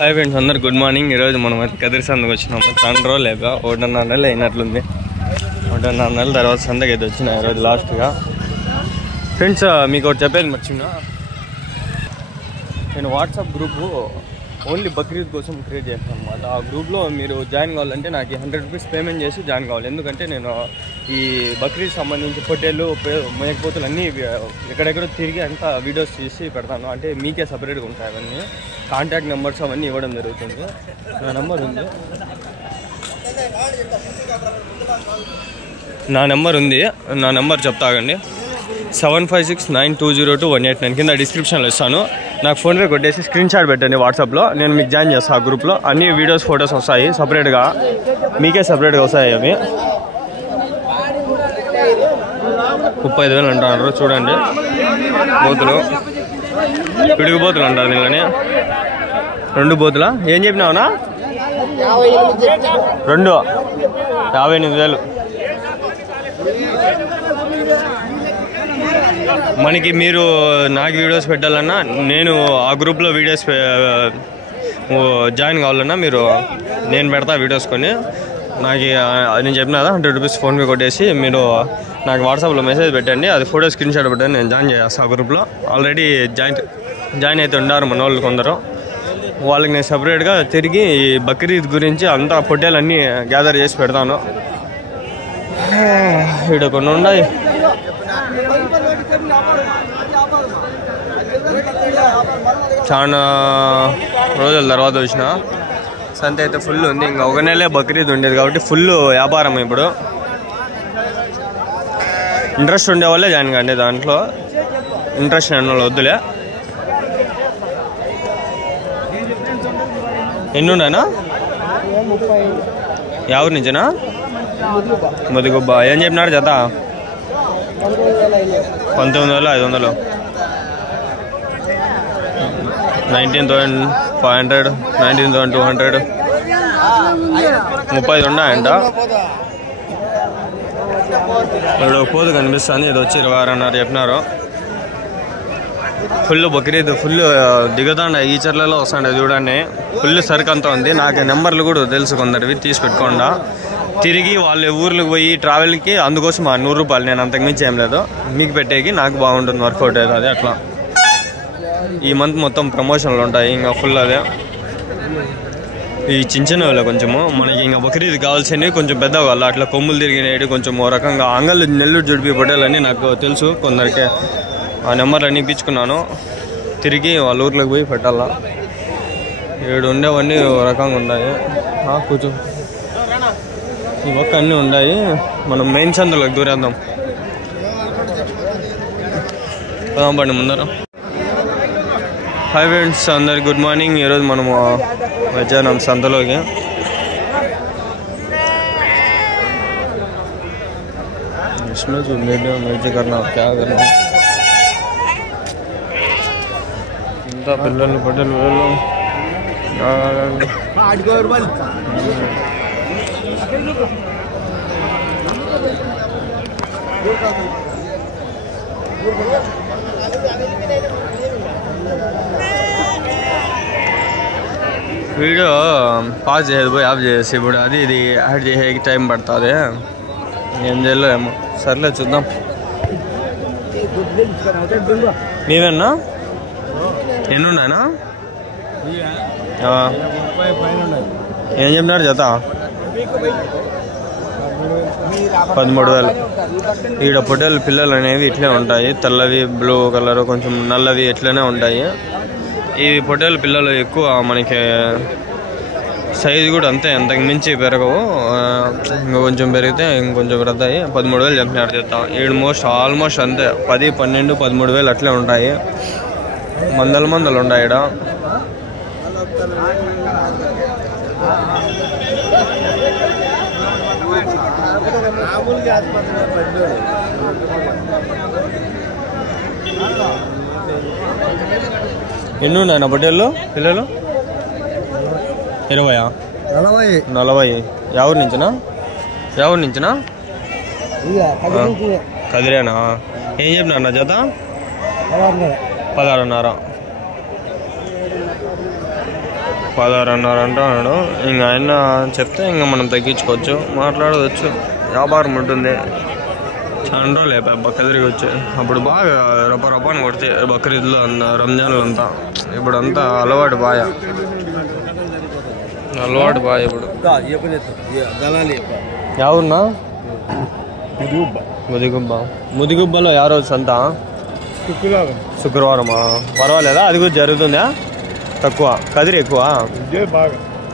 Hi friends, అందరు good morning. ఈరోజు మనం కదిరి సందకు వచ్చినాము. చాలా రోజులు లేక 1.5 నెలలు అయినట్లుంది. 1.5 నెలల తర్వాత సందకి అయితే వచ్చిన ఈరోజు లాస్ట్గా. ఫ్రెండ్స్, మీకు ఒకటి చెప్పేది మర్చినా, నేను వాట్సాప్ గ్రూపు ఓన్లీ బక్రీద్ కోసం క్రియేట్ చేస్తాను అనమాట. ఆ గ్రూప్లో మీరు జాయిన్ కావాలంటే నాకు 100 రూపీస్ పేమెంట్ చేసి జాయిన్ కావాలి. ఎందుకంటే నేను ఈ బక్రీద్ సంబంధించి పొట్టేళ్ళు మేకపోతులు అన్నీ ఎక్కడెక్కడ తిరిగి అంతా వీడియోస్ తీసి పెడతాను. అంటే మీకే సపరేట్గా ఉంటాయి. అవన్నీ కాంటాక్ట్ నెంబర్స్ అవన్నీ ఇవ్వడం జరుగుతుంది. నా నెంబర్ ఉంది. నా నెంబర్ చెప్తాగండి. 7569202189 కింద డిస్క్రిప్షన్లో ఇస్తాను. నాకు ఫోన్పే కొట్టేసి స్క్రీన్ షాట్ పెట్టండి వాట్సాప్లో. నేను మీకు జాయిన్ చేస్తాను. ఆ గ్రూప్లో అన్ని వీడియోస్ ఫొటోస్ వస్తాయి సపరేట్గా, మీకే సపరేట్గా వస్తాయి. అవి 35,000 అంటున్నారు. చూడండి, బోతులు పిడుగు బోతులు అంటారు దీనిలోని. 2 బోతులా ఏం చెప్పినావునా? 58,000. మనకి మీరు నాకు వీడియోస్ పెట్టాలన్నా, నేను ఆ గ్రూప్లో వీడియోస్ జాయిన్ కావాలన్నా మీరు నేను పెడతా వీడియోస్ కొన్ని. నాకు నేను చెప్పిన 100 రూపీస్ ఫోన్పే కొట్టేసి మీరు నాకు వాట్సాప్లో మెసేజ్ పెట్టండి. అది ఫోటో స్క్రీన్ షాట్ పెట్టండి, నేను జాయిన్ చేస్తాను ఆ గ్రూప్లో. ఆల్రెడీ జాయిన్ అయితే ఉన్నారు మన వాళ్ళు కొందరు. వాళ్ళకి నేను సపరేట్గా తిరిగి ఈ బక్రీద్ గురించి అంతా పొట్టేలన్నీ గ్యాదర్ చేసి పెడతాను. ఇక్కడ కొన్ని ఉన్నాయి. చాలా రోజుల తర్వాత వచ్చిన సంత అయితే ఫుల్ ఉంది. ఇంకా 1 నెలే బక్రీద్ ఉండేది కాబట్టి ఫుల్ వ్యాపారం. ఇప్పుడు ఇంట్రెస్ట్ ఉండే వాళ్ళే జాయిన్ కండి. దాంట్లో ఇంట్రెస్ట్ లేని వాళ్ళు వద్దులే. ఎన్ని ఉన్నాయనా? ఎవరి నుంచినా? ముదిగుబ్బ. ఏం చెప్పినారు జత? 19,500. 19,500, 19,200. 30 ఉన్నాయంట. ఇప్పుడు పోదు కనిపిస్తుంది. ఇది వచ్చి 26,500 చెప్పినారు. ఫుల్ బక్రీద్ ఫుల్ దిగుతాండ. ఈ చర్లలో వస్తాండే చూడండి. ఫుల్ సరుకు అంతా ఉంది. నాకు నెంబర్లు కూడా తెలుసు కొందరివి, తీసి పెట్టుకోండా. తిరిగి వాళ్ళ ఊర్లకు పోయి ట్రావెల్కి అందుకోసం 100 రూపాయలు. నేను అంతకుమించి ఏం లేదు. మీకు పెట్టేకి నాకు బాగుంటుంది, వర్కౌట్ అవుతుంది. అట్లా ఈ మంత్ మొత్తం ప్రమోషన్లు ఉంటాయి. ఇంకా ఫుల్ అదే. ఈ చిన్న వాళ్ళ కొంచెము మనకి ఇంకా బక్రీద్ కావాల్సినవి కొంచెం పెద్దగా వాళ్ళు అట్లా కొమ్ములు తిరిగినవి కొంచెం ఓ రకంగా అంగళ్ళు నెల్లూరు జుడిపి పొట్టేలని నాకు తెలుసు కొందరికి. ఆ నెంబర్లు అన్నీ ఇప్పించుకున్నాను. తిరిగి వాళ్ళ ఊర్లోకి పోయి పెట్టాలా. 7 ఉండేవన్నీ ఓ రకంగా ఉన్నాయి. కూర్చో, ఈ ఒక్క అన్నీ ఉన్నాయి. మనం మెయిన్ సందులోకి దూరేద్దాం. పండి ముందర. హాయ్ ఫ్రెండ్స్, అందరికి గుడ్ మార్నింగ్. ఈరోజు మనము వచ్చాం సంతలోకి. इसमें जो మ్యూజిక్ करना क्या करना. ఇంత పిల్లలు పడ్డలు వీడియో పాజ్ చేయదు, పోయి ఆఫ్ చేసి ఇప్పుడు అది ఇది యాడ్ చేసేకి టైం పడుతుంది. ఏం చేయాలో ఏమో. సర్లే చూద్దాం. నీవేనా? ఎన్ని ఉన్నాయనా? ఏం చెప్పినారు జత? 13,000. ఈడ పొట్టేలు పిల్లలు అనేవి ఇట్లే ఉంటాయి. తెల్లవి, బ్లూ కలర్, కొంచెం నల్లవి ఇట్లనే ఉంటాయి. ఈ పొట్టేలు పిల్లలు ఎక్కువ మనకి సైజు కూడా అంతే, అంతకు మించి పెరగవు. ఇంకా కొంచెం పెరిగితే ఇంకొంచెం పెడతాయి. 13,000 చెప్పినారు చేద్దాం. ఆల్మోస్ట్ అంతే. 10, 12, 13,000 అట్లే ఉంటాయి. మందలు ఉంటాయి ఈడ. ఎన్ని ఉన్నాయి నా పొట్టేళ్ళు పిల్లలు? 20, 40. ఎవరి నుంచినా? కదిరేనా? ఏం చెప్పినారు నా జత? 16.5. 16.5 అంటున్నాడు. ఇంకా ఆయన చెప్తే ఇంకా మనం తగ్గించుకోవచ్చు, మాట్లాడవచ్చు, వ్యాపారం ఉంటుంది. చాలా రోజులు అయిపోయి బక్క తిరిగి వచ్చి. అప్పుడు బాగా రొప్పని కొడితే బక్రీద్లో రంజాన్లు అంతా. ఇప్పుడు అంతా అలవాటు బాగా ఇప్పుడు. ఎవరున్నా ముదిగుబ్బలో ఏ రోజు సంత? శుక్రవారమా? పర్వాలేదా? అది కూడా జరుగుతుందా? తక్కువ కదిరి ఎక్కువ?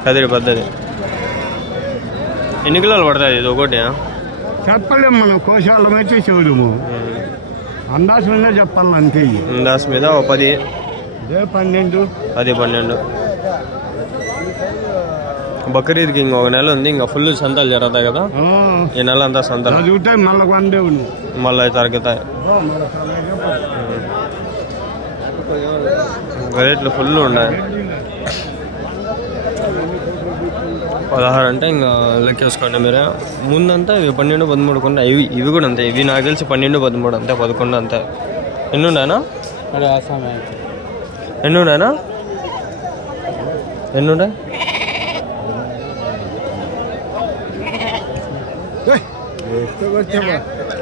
కదిరి పెద్దది. ఎన్ని కిలోలు పడతాయి ఇది ఒకటి? చెప్పలేము మనం, కోశాలం అయితే చూడము. అందాస్ మీద చెప్పాలి అంతే. అందాస్ మీద 10, 12. బక్రీద్కి ఇంకొక నెల ఉంది, ఇంకా ఫుల్ సంతలు జరుగుతాయి కదా ఈ నెల అంతా. సంతలు మళ్ళీ తరుగుతాయి. రేట్లు ఫుల్ ఉన్నాయి. 16 అంటే ఇంకా లెక్కేసుకోండి మీరే. ముందంతా ఇవి 12, 13 కొన్నా. ఇవి కూడా అంతే. ఇవి నాకు తెలిసి 12, 13 అంతే, 11 అంతే. ఎన్ని ఉన్నాయనా? ఎన్ని ఉన్నాయి?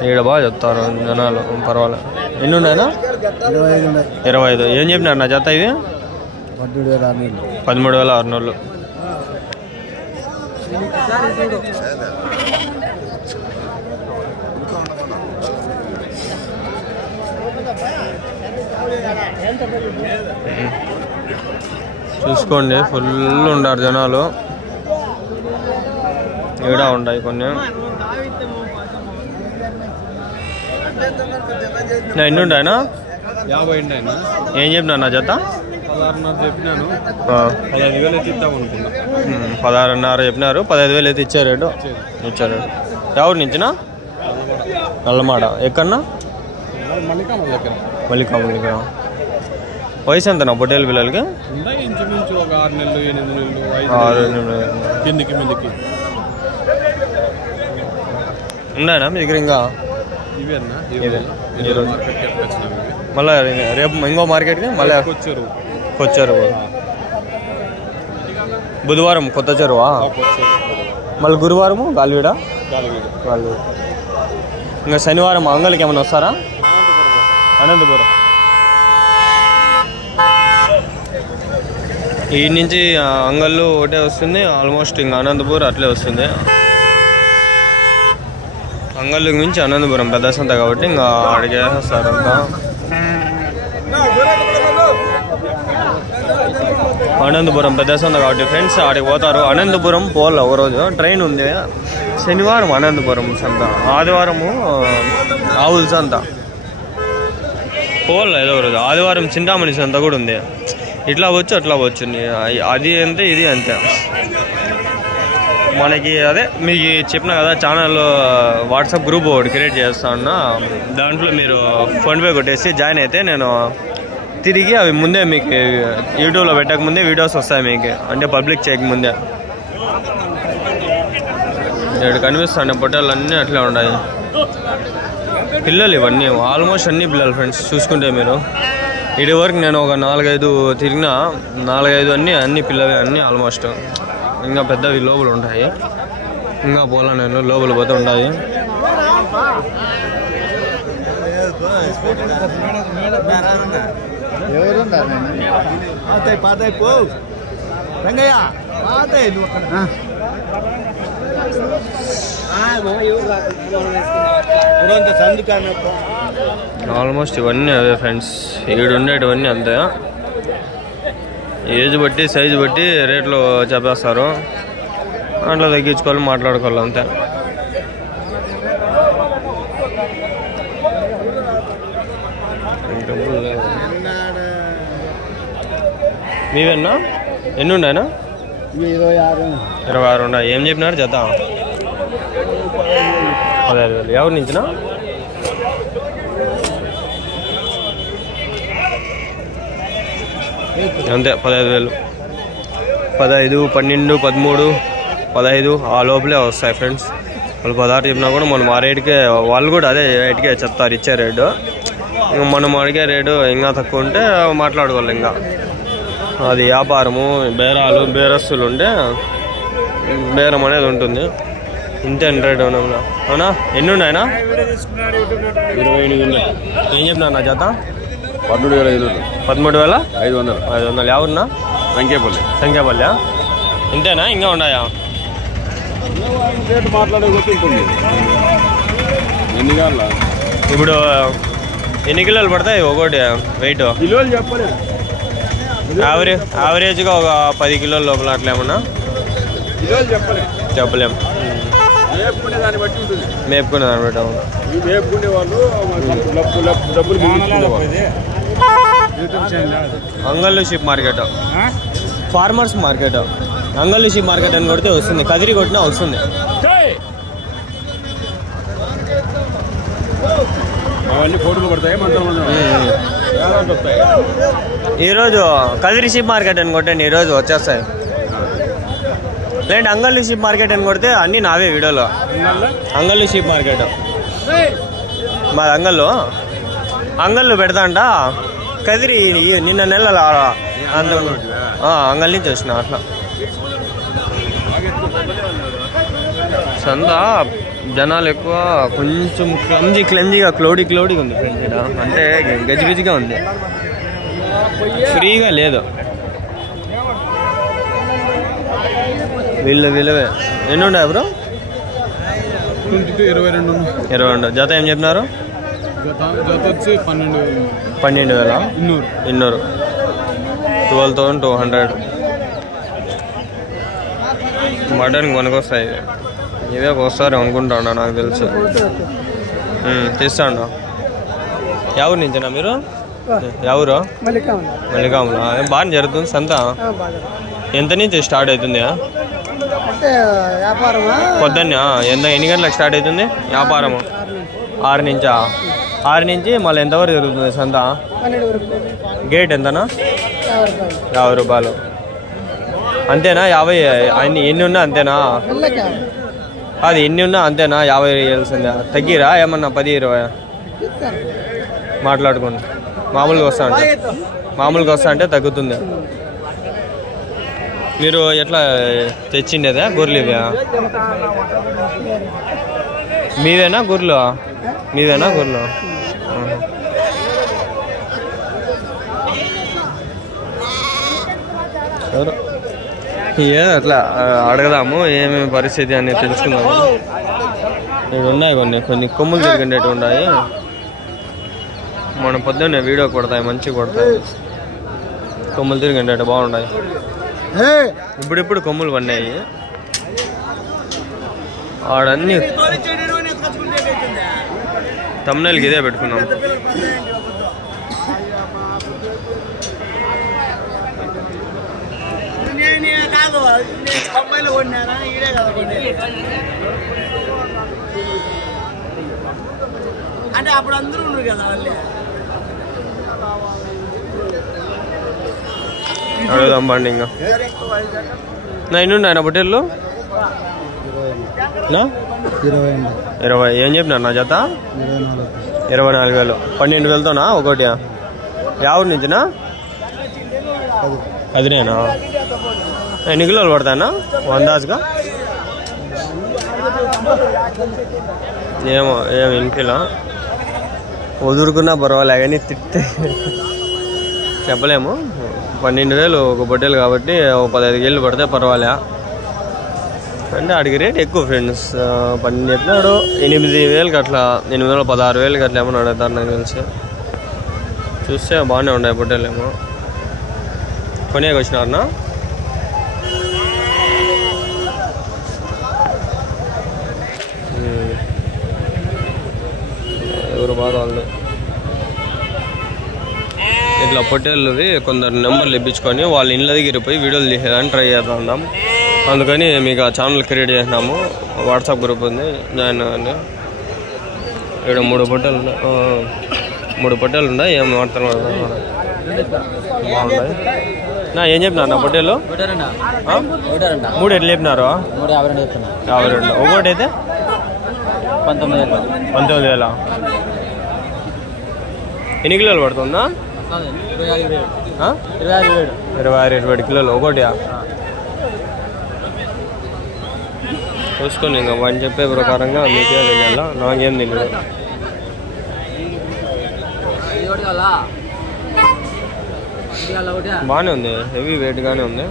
ఈడ బాగా చెప్తారు జనాలు, పర్వాలేదు. ఎన్ని ఉన్నాయనా? 25. ఏం చెప్పినారు నా జత ఇవి? 13,600. చూసుకోండి, ఫుల్ ఉండారు జనాలు. ఈడ ఉన్నాయి కొన్ని. ఎన్ని ఉంటాయనా? 50 ఉంటాయనా? ఏం చెప్పినా నా జత? 16.5 చెప్పినాను. 15,000 అయితే ఇద్దాం అనుకున్నా. 16.5 చెప్పినారు. 15,000 అయితే ఇచ్చారు. ఎవరి నుంచినా? నల్లమాడ. ఎక్కడన్నా? మల్లికామల్ దగ్గర. వయసు ఎంతనా పొట్టేలు పిల్లలకి? ఇంచుమించు ఒక 6 నెలలు, 8 నెలలు, 6 నెలలు కిందికి. ఉన్నాయనా మీ దగ్గర ఇంకా? మళ్ళీ రేపు ఇంకో మార్కెట్కి మళ్ళీ కొచ్చారు. బుధవారం కొత్త చెరువా? మళ్ళీ గురువారము గాలివీడ. ఇంకా శనివారం అంగళకి ఏమైనా వస్తారా? అనంతపురం. ఈ నుంచి అంగళ్ళు ఒకటే వస్తుంది ఆల్మోస్ట్. ఇంకా అనంతపురం అట్లే వస్తుంది. అంగళ్ళకి మించి అనంతపురం పెద్ద సంత కాబట్టి ఇంకా అడిగే వేసేస్తారు అంతా. అనంతపురం పెద్ద సంత కాబట్టి ఫ్రెండ్స్ ఆడికి పోతారు. అనంతపురం పోవాలి ఒకరోజు, ట్రైన్ ఉంది. శనివారం అనంతపురం సంత, ఆదివారము ఆవుల సంత. పోవాలి ఏదో రోజు. ఆదివారం చింతామణి సంత కూడా ఉంది. ఇట్లా వచ్చు అట్లా వచ్చు. అది అంతే ఇది అంతే. మనకి అదే మీకు చెప్పిన కదా, ఛానల్లో వాట్సాప్ గ్రూప్ ఒకటి క్రియేట్ చేస్తా ఉన్నా. దాంట్లో మీరు ఫోన్పే కొట్టేసి జాయిన్ అయితే నేను తిరిగి అవి ముందే మీకు యూట్యూబ్లో పెట్టక ముందే వీడియోస్ వస్తాయి మీకు, అంటే పబ్లిక్ చేయకముందే. ఇక్కడ కనిపిస్తాయి పొట్టాలు అన్నీ అట్లే ఉన్నాయి. పిల్లలు ఇవన్నీ ఆల్మోస్ట్ అన్ని పిల్లలు ఫ్రెండ్స్. చూసుకుంటే మీరు ఇటు వరకు నేను ఒక 4-5 తిరిగినా, 4-5 అన్ని పిల్లలు అన్నీ ఆల్మోస్ట్. ఇంకా పెద్దవి లోపల ఉంటాయి. ఇంకా పోలా నేను లోపల పోతే ఉంటాయి. ఆల్మోస్ట్ ఇవన్నీ అవే ఫ్రెండ్స్. ఉండేటివన్నీ అంతే. ఏజ్ బట్టి సైజు బట్టి రేట్లు చెప్పేస్తారు. అట్లా తగ్గించుకోవాలి, మాట్లాడుకోవాలి అంతే. మీవేనా? ఎన్ని ఉన్నాయనా? 26 ఉన్నాయి. ఏం చెప్పినారు జత? 15,000. ఎవరి నుంచినా? అంతే 15,000. 15, 12, 13, 15 ఆ లోపలే వస్తాయి ఫ్రెండ్స్. వాళ్ళు 16 చెప్పినా కూడా మనం ఆ రేటుకే, వాళ్ళు కూడా అదే రేటుకే చెప్తారు, ఇచ్చే రేటు. ఇంకా మనం అడిగే రేటు ఇంకా తక్కువ ఉంటే మాట్లాడుకోవాలి. ఇంకా అది వ్యాపారము, బేరాలు, బేరస్తులు ఉంటే బేరం అనేది ఉంటుంది. ఇంతే రేట్ అవునా? అవునా? ఎన్ని ఉన్నాయనా? 28 ఉన్నాయి. ఏం చెప్పినా నా జత? 13,500. 13,500. 500. ఎవరున్నా? సంఖ్యాపల్లి. ఇంతేనా ఇంకా ఉన్నాయా? రేటు మాట్లాడే ఉంటుంది. ఎన్ని కావాల? ఇప్పుడు ఎన్ని కిలోలు పడతాయి ఒకటి వెయిట్? కిలోలు చెప్పలేదు. యావరేజ్గా ఒక 10 కిలోల లోపల అట్లా ఏమన్నా? కిలోలు చెప్పలేము. మేపుకునే దాన్ని బట్టి ఉంటుంది. మేపుకునే దాన్ని బట్టి. అవును. ఈ మేపుకునే వాళ్ళు డబ్బులు అంగళ్ళు షీప్ మార్కెట్, ఫార్మర్స్ మార్కెట్. అంగళ్ళు షీప్ మార్కెట్ అని కొడితే వస్తుంది, కదిరి కొట్టినా వస్తుంది. అవన్నీ ఫోటోలు పడతాయి. ఈరోజు కదిరి షీప్ మార్కెట్ అని కొట్టండి, ఈరోజు వచ్చేస్తాయి. లేదంటే అంగళ్ళు షీప్ మార్కెట్ అని కొడితే అన్నీ నావే వీడియోలో. అంగళ్ళు షీప్ మార్కెట్ మాది అంగళ్ళు పెడతాంట. కదిరి నిన్న నెలల అంత అంగల్ నుంచి వచ్చిన అట్లా. సంత జనాలు ఎక్కువ, కొంచెం క్లమ్జీగా క్లౌడీగా ఉంది ఫ్రెండ్స్. ఇక్కడ అంటే గజిబిజిగా ఉంది, ఫ్రీగా లేదు. వీళ్ళవే ఎన్ని ఉన్నాయి బ్రో? 22. జత ఏం చెప్పినారు? 12,200. 12,200. మటన్ కొనుకొస్తాయి. ఇవే వస్తారు అనుకుంటా ఉన్నా, నాకు తెలుసు. తీస్తాండ. ఎవరు నుంచేనా మీరు? ఎవరు? మల్లికాముల. బాగా జరుగుతుంది సంత. ఎంత నుంచి స్టార్ట్ అవుతుంది పొద్దున్న? ఎన్ని గంటలకు స్టార్ట్ అవుతుంది వ్యాపారము? 6 నుంచా? 6 నుంచి మళ్ళీ ఎంతవరకు జరుగుతుంది సంత? గేట్ ఎంతనా? 50 రూపాయలు. అంతేనా? 50 ఎన్ని ఉన్నా అంతేనా? అది ఎన్ని ఉన్నా అంతేనా? 50 వేయాల్సిందే. తగ్గిరా ఏమన్నా? 10-20 మాట్లాడుకోండి. మామూలుగా వస్తా అంటే తగ్గుతుంది. మీరు ఎట్లా తెచ్చిండేదా గొర్రెలు? ఇవే మీవేనా గొర్రెలు? సరే, అట్లా అడగదాము ఏమేమి పరిస్థితి అని తెలుసుకుందాము. ఇక్కడ ఉన్నాయి కొన్ని కొమ్ములు తిరిగేటట్టు ఉన్నాయి. మన పొద్దున్నే వీడియో కొడతాయి, మంచిగా కొడతాయి. కొమ్ములు తిరిగేటట్టు బాగున్నాయి. ఇప్పుడు కొమ్ములు పడినాయి. ఆడన్నీ తమ్నెల్కి ఇదే పెట్టుకున్నాం. అంటే అప్పుడు అందరూ ఉన్నారు కదా వాళ్ళే. అడుగుదాం బండి. ఇంకా ఎన్ని ఉన్నాయి పొట్టేళ్ళు? 20. ఏం చెప్పినారు నా జత? 24,000. 12,000తోనా ఒకటి? ఎవరి నుంచినా? కదిరేనా? ఎన్ని కిలోలు పడతానా అందాజుగా? ఏమో ఇంకిలా వదురుకున్నా పర్వాలే, కానీ తిట్టే చెప్పలేము. 12,000 ఒక పొట్టేలు కాబట్టి 15 కేళ్ళు పడితే పర్వాలే. అంటే అడిగి రేట్ ఎక్కువ ఫ్రెండ్స్. 12 చెప్పినాడు. 8,000కి అట్లా, 16,000కి అట్లా ఏమన్నా అడుగుతారు నాకు తెలిసి. చూస్తే బాగానే ఉన్నాయి పొట్టేలు. ఏమో కొనేకి వచ్చినారనా? ఎవరు బాగా వాళ్ళు ఇట్లా పొట్టేళ్ళవి కొందరు నెంబర్లు ఇప్పించుకొని వాళ్ళ ఇళ్ళ దగ్గర పోయి వీడియోలు తీసేదాన్ని ట్రై చేద్దాం. అందుకని మీకు ఆ ఛానల్ క్రియేట్ చేసినాము. వాట్సాప్ గ్రూప్ ఉంది, జాయిన్ అవ్వండి. ఇక్కడ 3 పొట్టేలు ఉన్నాయి. 3 పొట్టేలు ఉన్నాయి. ఏం మాత్రం బాగున్నాయి. ఏం చెప్పినారు నా పొట్టేలు? 3 ఎట్లా చెప్పినారు? 52. ఒకటి అయితే 19,000. ఎన్ని కిలోలు పడుతుందా? 25,000. 26 కిలోలు ఒకటి చూసుకొని ఇంకా వాడిని చెప్పే ప్రకారంగా మీకే తెలియాల, నాకేం తెలియదు. బాగానే ఉంది, హెవీ వెయిట్గానే ఉంది.